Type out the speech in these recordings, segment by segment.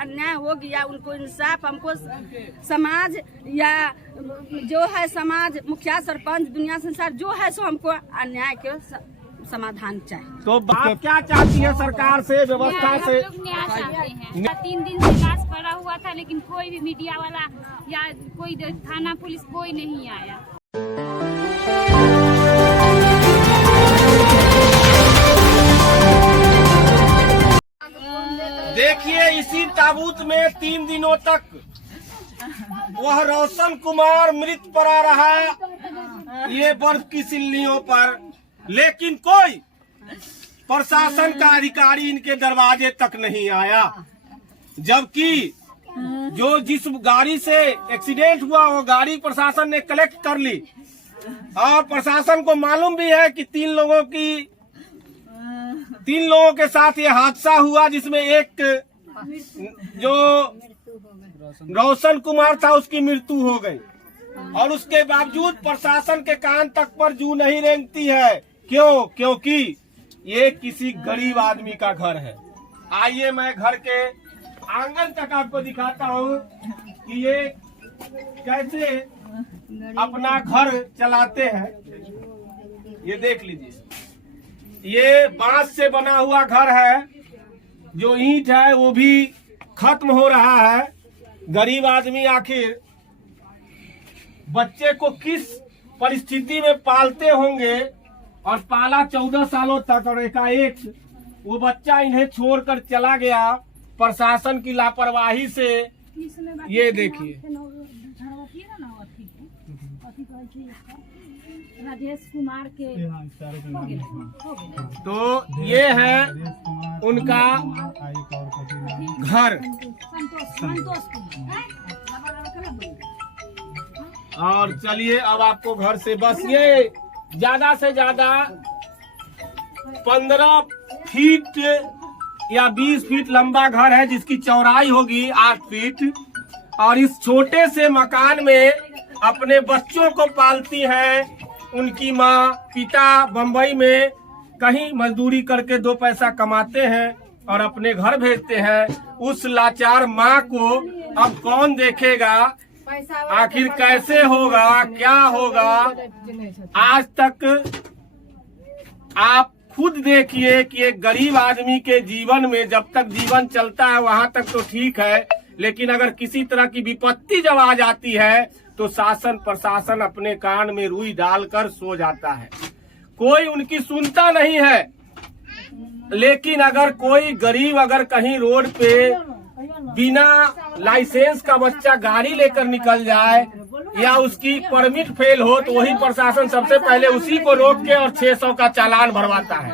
अन्याय हो गया, उनको इंसाफ, हमको समाज या जो है समाज, मुखिया, सरपंच, दुनिया संसार जो है सो हमको अन्याय के समाधान चाहिए। तो आप क्या चाहती है सरकार से, व्यवस्था से? हम लोग न्याय चाहते हैं। 3 दिन से लाश पड़ा हुआ था, लेकिन कोई भी मीडिया वाला या कोई थाना पुलिस कोई नहीं आया। देखिए, इसी ताबूत में 3 दिनों तक वह रोशन कुमार मृत पड़ा रहा, ये बर्फ की सिल्लियों पर, लेकिन कोई प्रशासन का अधिकारी इनके दरवाजे तक नहीं आया। जबकि जो जिस गाड़ी से एक्सीडेंट हुआ वो गाड़ी प्रशासन ने कलेक्ट कर ली, और प्रशासन को मालूम भी है कि 3 लोगों के साथ ये हादसा हुआ, जिसमें एक जो रोशन कुमार था उसकी मृत्यु हो गई, और उसके बावजूद प्रशासन के कान तक पर जू नहीं रेंगती है। क्यों? क्योंकि ये किसी गरीब आदमी का घर है। आइए मैं घर के आंगन तक आपको दिखाता हूँ कि ये कैसे अपना घर चलाते हैं। ये देख लीजिए, ये बांस से बना हुआ घर है, जो ईंट है वो भी खत्म हो रहा है। गरीब आदमी आखिर बच्चे को किस परिस्थिति में पालते होंगे, और पाला 14 सालों तक, और एकाएक वो बच्चा इन्हें छोड़कर चला गया प्रशासन की लापरवाही से। ये देखिए, राजेश कुमार के तो ये है उनका घर। और चलिए अब आपको घर से बस ये ज्यादा से ज्यादा 15 फीट या 20 फीट लंबा घर है, जिसकी चौड़ाई होगी 8 फीट। और इस छोटे से मकान में अपने बच्चों को पालती है उनकी माँ। पिता बम्बई में कहीं मजदूरी करके 2 पैसा कमाते हैं और अपने घर भेजते हैं। उस लाचार माँ को अब कौन देखेगा? आखिर कैसे होगा, क्या होगा? आज तक आप खुद देखिए कि एक गरीब आदमी के जीवन में जब तक जीवन चलता है वहां तक तो ठीक है, लेकिन अगर किसी तरह की विपत्ति जब आ जाती है तो शासन प्रशासन अपने कान में रुई डालकर सो जाता है। कोई उनकी सुनता नहीं है। लेकिन अगर कोई गरीब अगर कहीं रोड पे बिना लाइसेंस का बच्चा गाड़ी लेकर निकल जाए या उसकी परमिट फेल हो, तो वही प्रशासन सबसे पहले उसी को रोक के और 600 का चालान भरवाता है।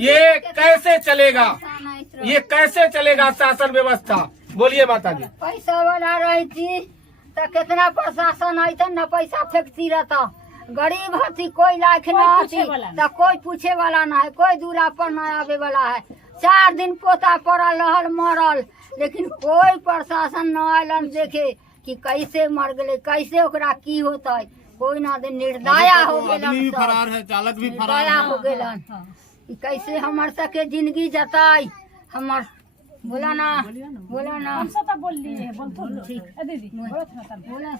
ये कैसे चलेगा? ये कैसे चलेगा शासन व्यवस्था? बोलिए माता जी। पैसा वाला रही थी तो कितना प्रशासन आई न पैसा फेंकती रहता। गरीब हथी कोई लायक न हथी तो कोई पूछे वाला न है, कोई दूरा पर न आवे वाला है। 4 दिन पोता पड़ल रहल मरल, लेकिन कोई प्रशासन न आयल देखे कि कैसे मर गए, कैसे ओकरा की होता है। कोई ना दे, निर्दया हो गए, फरार है, चालक भी फरार हो गए। कैसे हमार सके जिंदगी जताई। हमार बोला ना हम सब बोल लिए, बोल तो दीदी बोला।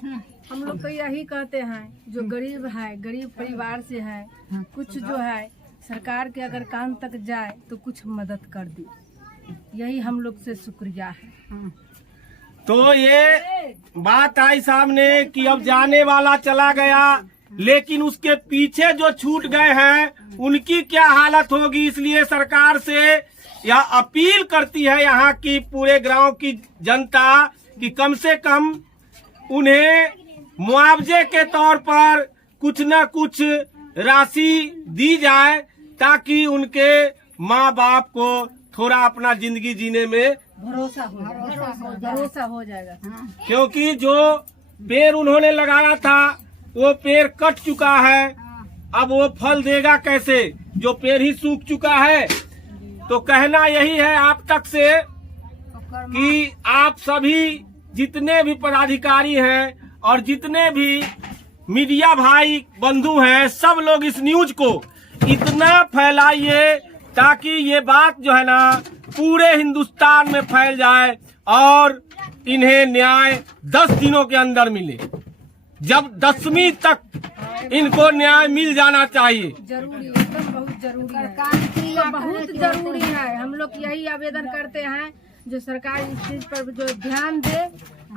हम लोग तो यही कहते हैं, जो गरीब है, गरीब परिवार से है, कुछ जो है सरकार के अगर कान तक जाए तो कुछ मदद कर दी, यही हम लोग से शुक्रिया है। तो ये बात आई सामने कि अब जाने वाला चला गया, लेकिन उसके पीछे जो छूट गए हैं उनकी क्या हालत होगी। इसलिए सरकार से यह अपील करती है यहाँ की पूरे गांव की जनता कि कम से कम उन्हें मुआवजे के तौर पर कुछ न कुछ राशि दी जाए, ताकि उनके माँ बाप को थोड़ा अपना जिंदगी जीने में भरोसा हो जाएगा। क्योंकि जो पेड़ उन्होंने लगाया था वो पेड़ कट चुका है, अब वो फल देगा कैसे? जो पेड़ ही सूख चुका है। तो कहना यही है आप तक से कि आप सभी जितने भी पदाधिकारी हैं और जितने भी मीडिया भाई बंधु हैं, सब लोग इस न्यूज को इतना फैलाइए ताकि ये बात जो है ना पूरे हिंदुस्तान में फैल जाए और इन्हें न्याय 10 दिनों के अंदर मिले। जब 10वीं तक इनको न्याय मिल जाना चाहिए। जरूरी एकदम बहुत जरूरी है, तो बहुत जरूरी है। हम लोग यही आवेदन करते हैं जो सरकार इस चीज पर जो ध्यान दे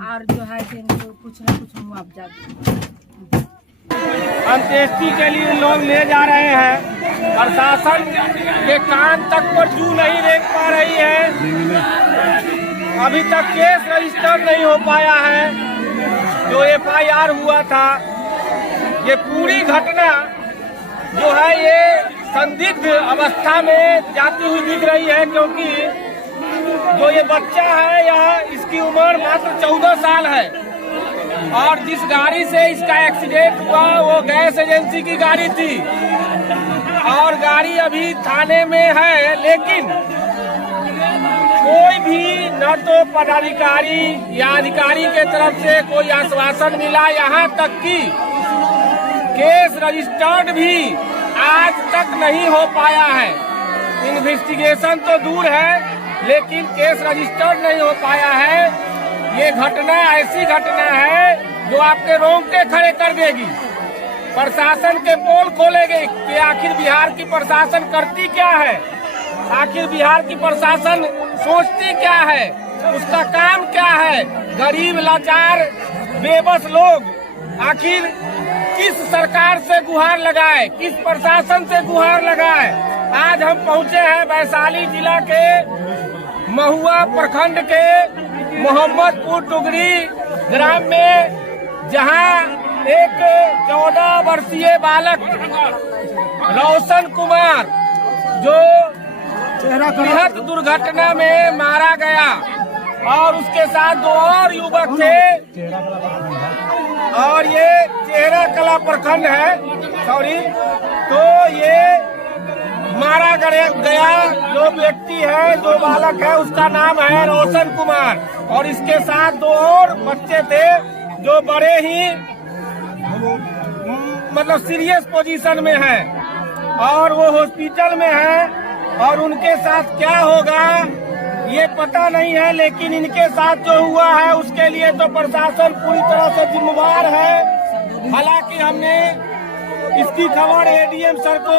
और जो है कि इनको कुछ न कुछ मुआवजा दे। अंत्येष्टि के लिए लोग ले जा रहे हैं, प्रशासन के कान तक पर जू नहीं रेंग पा रही है। अभी तक केस रजिस्टर नहीं हो पाया है। जो FIR हुआ था, ये पूरी घटना जो है ये संदिग्ध अवस्था में जाती हुई दिख रही है, क्योंकि जो ये बच्चा है यह इसकी उम्र मात्र 14 साल है और जिस गाड़ी से इसका एक्सीडेंट हुआ वो गैस एजेंसी की गाड़ी थी और गाड़ी अभी थाने में है, लेकिन कोई भी न तो पदाधिकारी या अधिकारी के तरफ से कोई आश्वासन मिला, यहाँ तक कि केस रजिस्टर्ड भी आज तक नहीं हो पाया है। इन्वेस्टिगेशन तो दूर है लेकिन केस रजिस्टर्ड नहीं हो पाया है। ये घटना ऐसी घटना है जो आपके रोंगटे खड़े कर देगी, प्रशासन के पोल खोलेगी कि आखिर बिहार की प्रशासन करती क्या है, आखिर बिहार की प्रशासन सोचती क्या है, उसका काम क्या है। गरीब लाचार बेबस लोग आखिर किस सरकार से गुहार लगाए, किस प्रशासन से गुहार लगाए। आज हम पहुंचे हैं वैशाली जिला के महुआ प्रखंड के मोहम्मदपुर टुगरी ग्राम में, जहां एक 14 वर्षीय बालक रोशन कुमार जो बृहद दुर्घटना में मारा गया और उसके साथ 2 और युवक थे और ये चेहरा कला प्रखंड है, सॉरी, तो ये मारा गया जो व्यक्ति है, जो बालक है, उसका नाम है रोशन कुमार और इसके साथ 2 और बच्चे थे जो बड़े ही मतलब सीरियस पोजीशन में है और वो हॉस्पिटल में है और उनके साथ क्या होगा ये पता नहीं है। लेकिन इनके साथ जो हुआ है उसके लिए तो प्रशासन पूरी तरह से जिम्मेवार है। हालांकि हमने इसकी खबर ADM सर को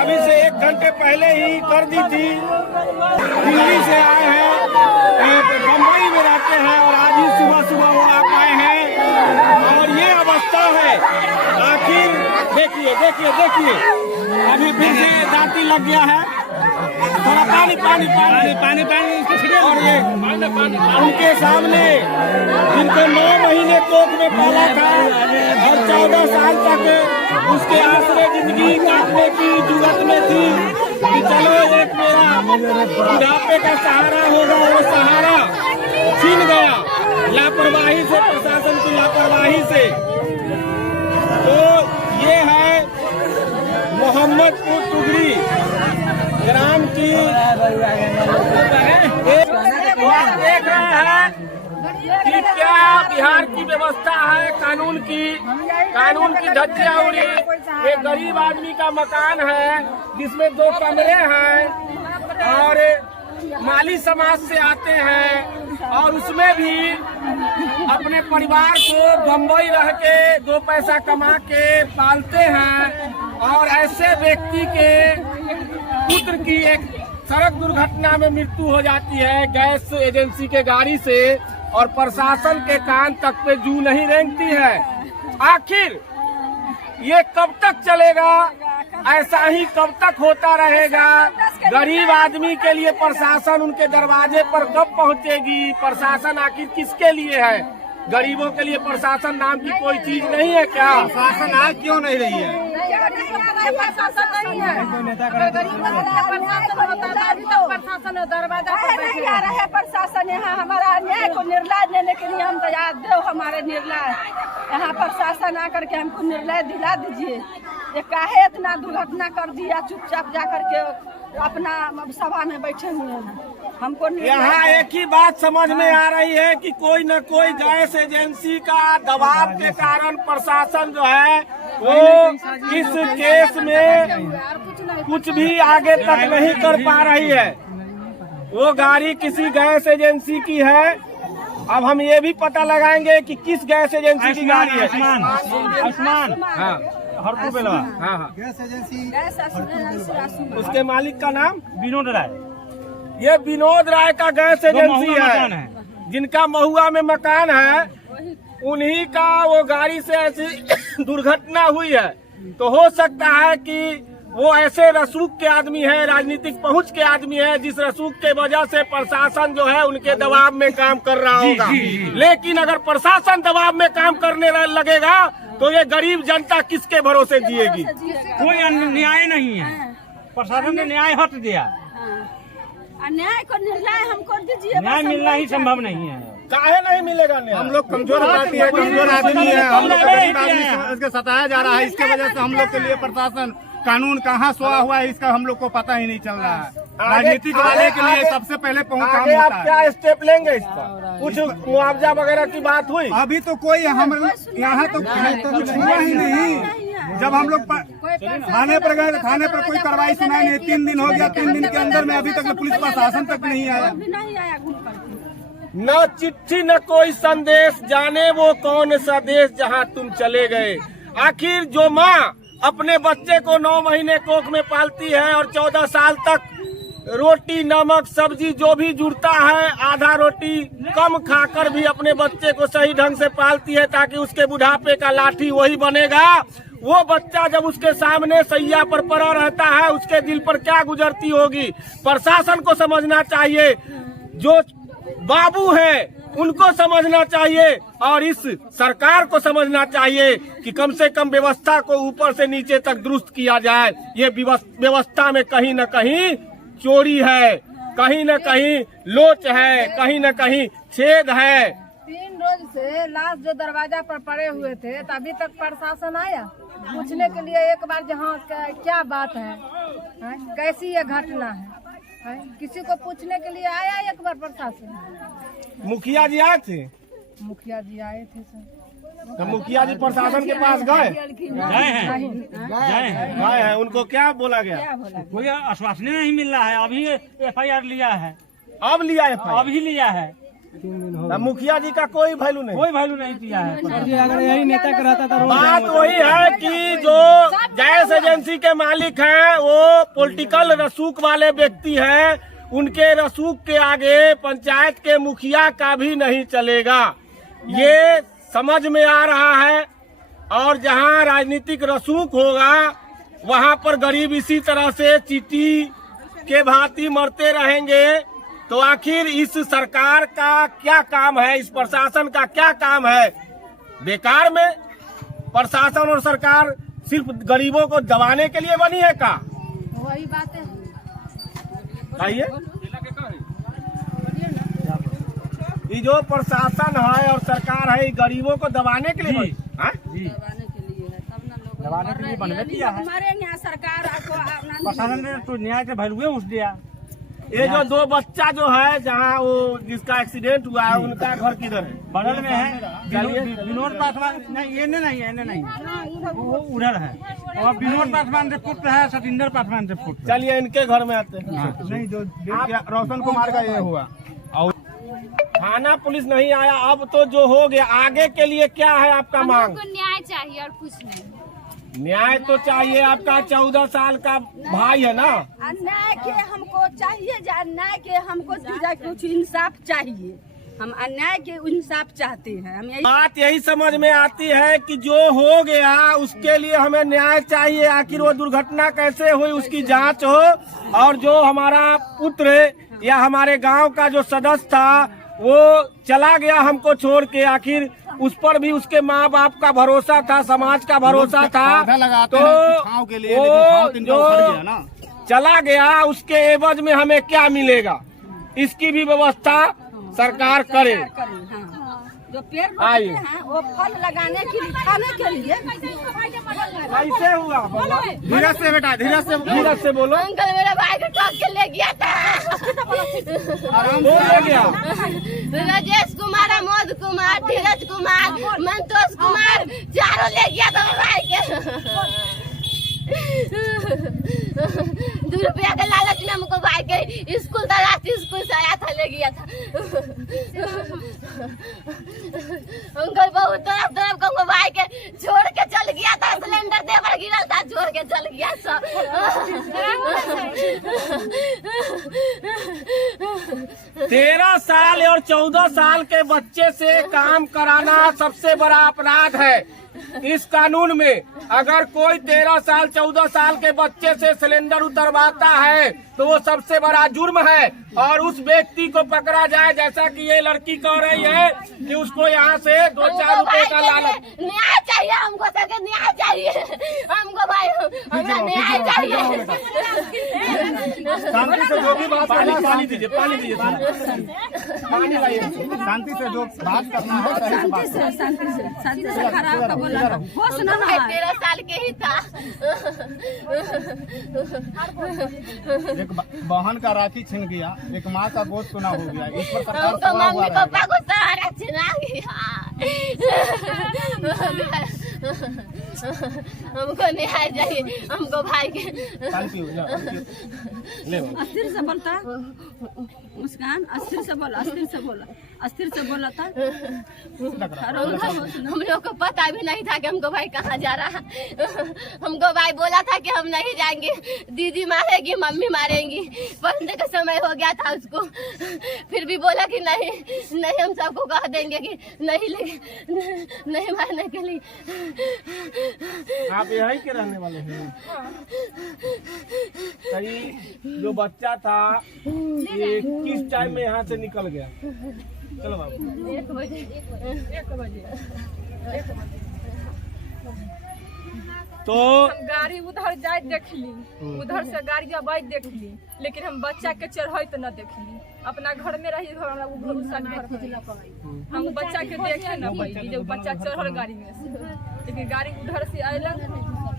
अभी से 1 घंटे पहले ही कर दी थी। दिल्ली से आए हैं, बम्बई में रहते हैं और आज ही सुबह वो आ पाए हैं और ये अवस्था है। आखिर देखिए अभी फिर से दांती लग गया है, थोड़ा पानी और ये उनके सामने जिनको 9 महीने कोख में पाला था और 14 साल तक उसके आसरे जिंदगी काटने की जुगत में थी कि चलो एक मेरा बुढ़ापे का सहारा होगा, वो सहारा छीन गया लापरवाही से, प्रशासन की लापरवाही से। तो ये है मोहम्मदपुर टुगरी ग्राम की देख रहे हैं कि क्या बिहार की व्यवस्था है, कानून की धज्जियां उड़ी। एक गरीब आदमी का मकान है जिसमें 2 कमरे हैं और माली समाज से आते हैं और उसमें भी अपने परिवार को बम्बई रह के 2 पैसा कमा के पालते हैं और ऐसे व्यक्ति के पुत्र की एक सड़क दुर्घटना में मृत्यु हो जाती है गैस एजेंसी के गाड़ी से और प्रशासन के कान तक पे जू नहीं रेंगती है। आखिर ये कब तक चलेगा, ऐसा ही कब तक होता रहेगा। गरीब आदमी के लिए प्रशासन उनके दरवाजे पर कब पहुंचेगी। प्रशासन आखिर किसके लिए है, गरीबों के लिए प्रशासन नाम की कोई चीज नहीं है क्या? प्रशासन आज क्यों नहीं रही है? प्रशासन नहीं है, प्रशासन दरवाजा नहीं आ रहा है। प्रशासन यहाँ हमारा अन्याय को निर्णय देने के लिए हम तैयार, दो हमारे निर्णय यहाँ प्रशासन आकर के हमको निर्णय दिला दीजिए। ये काहे इतना दुर्घटना कर दिया, चुपचाप जाकर के अपना सभा में बैठे हुए हैं। हमको यहाँ एक ही बात समझ में आ रही है कि कोई न कोई गैस एजेंसी का दबाव के कारण प्रशासन जो है वो इस केस में कुछ भी आगे तक नहीं कर पा रही है। वो गाड़ी किसी गैस एजेंसी की है। अब हम ये भी पता लगाएंगे कि किस गैस एजेंसी की गाड़ी है। आयुष्मान हाँ हाँ गैस एजेंसी उसके मालिक का नाम विनोद राय। ये विनोद राय का गैस एजेंसी है, जिनका महुआ में मकान है। उन्हीं का वो गाड़ी से ऐसी दुर्घटना हुई है। तो हो सकता है कि वो ऐसे रसूख के आदमी है, राजनीतिक पहुंच के आदमी है, जिस रसूख के वजह से प्रशासन जो है उनके दबाव में काम कर रहा होगा। लेकिन अगर प्रशासन दबाव में काम करने लगेगा तो ये गरीब जनता किसके भरोसे जिएगी? कोई न्याय नहीं है, प्रशासन ने न्याय हट दिया। न्याय को न्याय हमको दीजिए। न्याय मिलना ही संभव नहीं है। काहे नहीं मिलेगा न्याय? हम लोग कमजोर पार्टी है, कमजोर आदमी है, हम लोग गरीब आदमी इसके सताया जा रहा है। इसके वजह से हम लोग के लिए प्रशासन कानून कहाँ सोया हुआ है इसका हम लोग को पता ही नहीं चल रहा है। राजनीतिक वाले के लिए सबसे पहले काम आगे आप होता है। क्या स्टेप लेंगे इस पर? कुछ मुआवजा वगैरह की बात हुई? अभी तो कोई हम यहाँ तो कुछ हुआ ही नहीं। जब हम लोग थाने पर गए, थाने पर कोई कार्रवाई सुनाई नहीं। 3 दिन हो गया, 3 दिन के अंदर में अभी तक पुलिस प्रशासन तक नहीं आया। न चिट्ठी न कोई संदेश, जाने वो कौन सा देश जहाँ तुम चले गए। आखिर जो माँ अपने बच्चे को 9 महीने कोख में पालती है और 14 साल तक रोटी नमक सब्जी जो भी जुड़ता है, आधा रोटी कम खाकर भी अपने बच्चे को सही ढंग से पालती है ताकि उसके बुढ़ापे का लाठी वही बनेगा। वो बच्चा जब उसके सामने सैया पर पड़ा रहता है, उसके दिल पर क्या गुजरती होगी? प्रशासन को समझना चाहिए, जो बाबू है उनको समझना चाहिए और इस सरकार को समझना चाहिए कि कम से कम व्यवस्था को ऊपर से नीचे तक दुरुस्त किया जाए। ये व्यवस्था में कहीं न कहीं चोरी है, कहीं न कहीं लोच है, कहीं न कहीं छेद है। 3 रोज से लाश जो दरवाजा पर पड़े हुए थे, तो अभी तक प्रशासन आया पूछने के लिए एक बार जहाँ क्या बात है, कैसी ये घटना है? किसी को पूछने के लिए आया एक बार प्रशासन? मुखिया जी आए थे? मुखिया जी आए थे सर। तो मुखिया जी प्रशासन के पास गए हैं? उनको क्या बोला गया? कोई आश्वासन नहीं मिल रहा है। अभी FIR लिया है, अब लिया है, अभी लिया है। मुखिया जी का कोई वैल्यू नहीं, कोई वैल्यू नहीं किया है। अगर यही नेता का रहता था। बात वही है कि जो गैस एजेंसी के मालिक हैं वो पॉलिटिकल रसूख वाले व्यक्ति हैं। उनके रसूख के आगे पंचायत के मुखिया का भी नहीं चलेगा, ये समझ में आ रहा है। और जहां राजनीतिक रसूख होगा वहां पर गरीब इसी तरह से चींटी के भांति मरते रहेंगे। तो आखिर इस सरकार का क्या काम है, इस प्रशासन का क्या काम है? बेकार में प्रशासन और सरकार सिर्फ गरीबों को दबाने के लिए बनी है का? वही बात है। आइए, ये जो प्रशासन है और सरकार है, गरीबों को दबाने के लिए बनी? दबाने के लिए बनवे दिया है हमारे यहाँ सरकार प्रशासन ने। तो न्याय के वैल्यू उस दिया। ये जो 2 बच्चा जो है जहाँ वो जिसका एक्सीडेंट हुआ है, उनका घर किधर है? बगल में है विनोद पासवान। नहीं, ये नहीं, वो उधर है। और विनोद पासवान से पुत्र है, सतिंदर पासवान से पुत्र। चलिए इनके घर में आते हैं। नहीं, जो रोशन कुमार का ये हुआ। और थाना पुलिस नहीं आया, अब तो जो हो गया, आगे के लिए क्या है आपका मांग? हमको न्याय चाहिए और कुछ नहीं। न्याय तो चाहिए। आपका 14 साल का भाई है ना? अन्याय के हमको चाहिए, अन्याय के हमको कुछ इंसाफ चाहिए। हम अन्याय के इंसाफ चाहते हैं। हम यही बात यही समझ में आती है कि जो हो गया उसके लिए हमें न्याय चाहिए। आखिर वो दुर्घटना कैसे हुई उसकी जांच हो, और जो हमारा पुत्र या हमारे गांव का जो सदस्य था वो चला गया हमको छोड़ के, आखिर उस पर भी उसके माँ बाप का भरोसा था, समाज का भरोसा था। तो वो जो चला गया उसके एवज में हमें क्या मिलेगा, इसकी भी व्यवस्था सरकार करे। जो पेड़ आइए। रोपते हैं वो फल लगाने के लिए, खाने के लिए। कैसे हुआ बोलो? धीरे से बेटा, धीरे से बोलो। अंकल मेरे भाई को ठोक के ले गया था। आराम कौन ले गया? राजेश कुमार, अमोद कुमार, धीरज कुमार, मंतोष कुमार, चारों ले गया था मेरे भाई के। 2 रुपया के लालच में हमको भाई के स्कूल था, राष्ट्रीय स्कूल से आया था, ले गया था। अंकल बहुत तरफ हमको भाई के छोड़ के चल गया था, सिलेंडर दे पर गिरा था, छोड़ के चल गया सब। 13 साल और 14 साल के बच्चे से काम कराना सबसे बड़ा अपराध है इस कानून में। अगर कोई 13 साल 14 साल के बच्चे से सिलेंडर उतरवाता है तो वो सबसे बड़ा जुर्म है, और उस व्यक्ति को पकड़ा जाए, जैसा कि ये लड़की कह रही है कि उसको यहाँ से 2-4 रुपए का लालच। न्याय चाहिए हमको, सबके न्याय चाहिए हमको भाई, हमें न्याय चाहिए। शांति से जो भी बात पानी दीजिए, पानी लाइए। शांति से जो बात करना है सही से बात करो। शांति से खराब का बोला होश ना भाई 13 साल के ही था। एक बहन का राखी छिन गया, एक माँ का गोद सुना हो गया, इस पर सरकार हमको सवाल हुआ मम्मी रहेगा। पापा को सहारा छिना गया। हमको न्याय चाहिए, हमको भाई के। शांति हो जाओ। अस्थिर से बोलता मुस्कान, अस्थिर से बोला, अस्थिर से बोला, अस्थिर से बोला था। हम लोग को पता भी नहीं था कि हमको भाई कहाँ जा रहा है। हमको भाई बोला था कि हम नहीं जाएंगे, दीदी मारेगी, मम्मी मारेंगी। पढ़ने का समय हो गया था उसको, फिर भी बोला कि नहीं नहीं, हम सबको कह देंगे कि नहीं, लेकिन नहीं मारने के लिए। आप यहीं के रहने वाले हैं? कहीं जो बच्चा था ये किस टाइम में यहाँ से निकल गया? चलो बाबू। 1 बजे। तो हम गाड़ी उधर जाए देख ली, उधर से गाड़ी जब देख ली, लेकिन हम बच्चा के चढ़े तो न देख ली। अपना घर में रही, घर हम बच्चा के देखे न पाई जब बच्चा चढ़ल गाड़ी में से। लेकिन गाड़ी उधर से आयलक,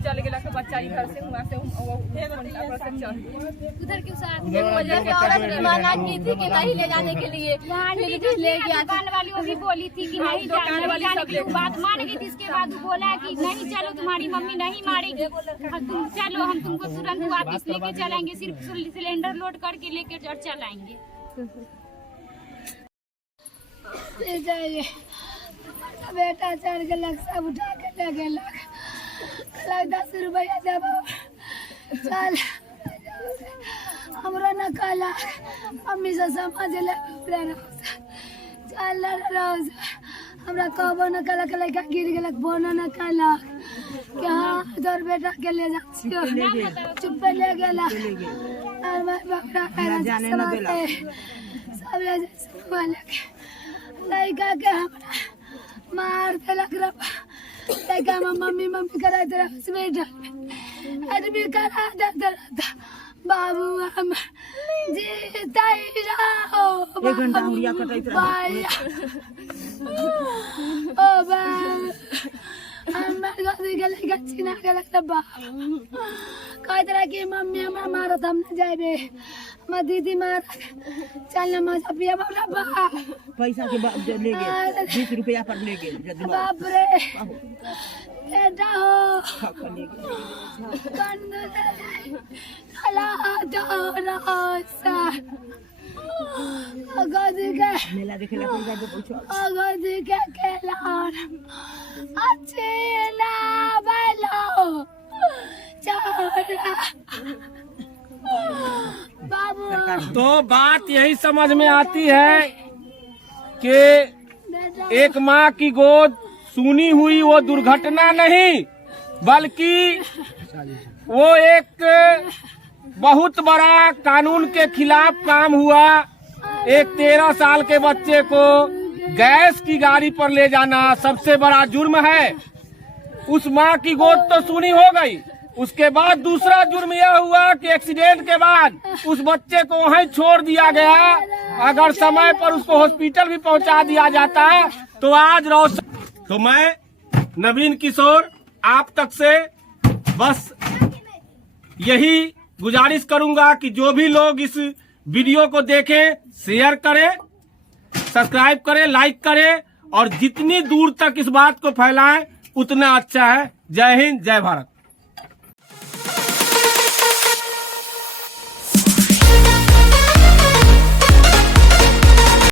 चल गया के बच्चा इधर से वहाँ से चढ़ उधर के साथ वजह से औरत ने मना की थी कि नहीं ले जाने के लिए, फिर ले गया। दुकान वाली वो भी बोली थी कि नहीं दुकान वाली जाने सब के लिए, बात मान गई थी। इसके बाद वो बोला कि नहीं चलो, तुम्हारी मम्मी नहीं मारेगी, तुम चलो, हम तुमको तुरंत वापस लेके चलाएंगे, सिर्फ सिलेंडर लोड करके लेके चलाएंगे। बेटा चढ़ गेलक, सब उठा के ले गेलक, 10 रुपया जब चल हमरो न कहलक, मम्मी से समझ ले चल रहो। हमरा कहबो न कहलक, लड़का गिर गेलक, बोनो न कहलक कि हाँ तोर बेटा के ले जा, चुप ले गेला। और मैं बकरा जाने न देला, सब ले लड़का के हमरा मार देलक। लड़का में मम्मी करा दे हॉस्पिटल में एडमिट करा देता रहता। बाबू हम जीता ही रहो, 1 घंटा मुड़िया कटैत रहा। ओ बाबू हमर गदी के लड़का छिना गेलक त बाबू कहत रहा कि मम्मी हमरा मारत, हम न जाबे, हमर दीदी मार, चल न मजा पिया बाबा। पैसा के ले गए, 20 रुपया पर ले गए। बाप रे बेटा हो मेला देखे ला कोई जाके पूछो। तो बात यही समझ में आती है कि एक माँ की गोद सुनी हुई वो दुर्घटना नहीं, बल्कि वो एक बहुत बड़ा कानून के खिलाफ काम हुआ। एक 13 साल के बच्चे को गैस की गाड़ी पर ले जाना सबसे बड़ा जुर्म है। उस माँ की गोद तो सुनी हो गई, उसके बाद दूसरा जुर्म यह हुआ कि एक्सीडेंट के बाद उस बच्चे को वहीं छोड़ दिया गया। अगर समय पर उसको हॉस्पिटल भी पहुंचा दिया जाता तो आज रोशन, तो मैं नवीन किशोर आप तक से बस यही गुजारिश करूंगा कि जो भी लोग इस वीडियो को देखें, शेयर करें, सब्सक्राइब करें, लाइक करें और जितनी दूर तक इस बात को फैलाएं उतना अच्छा है। जय हिंद, जय भारत।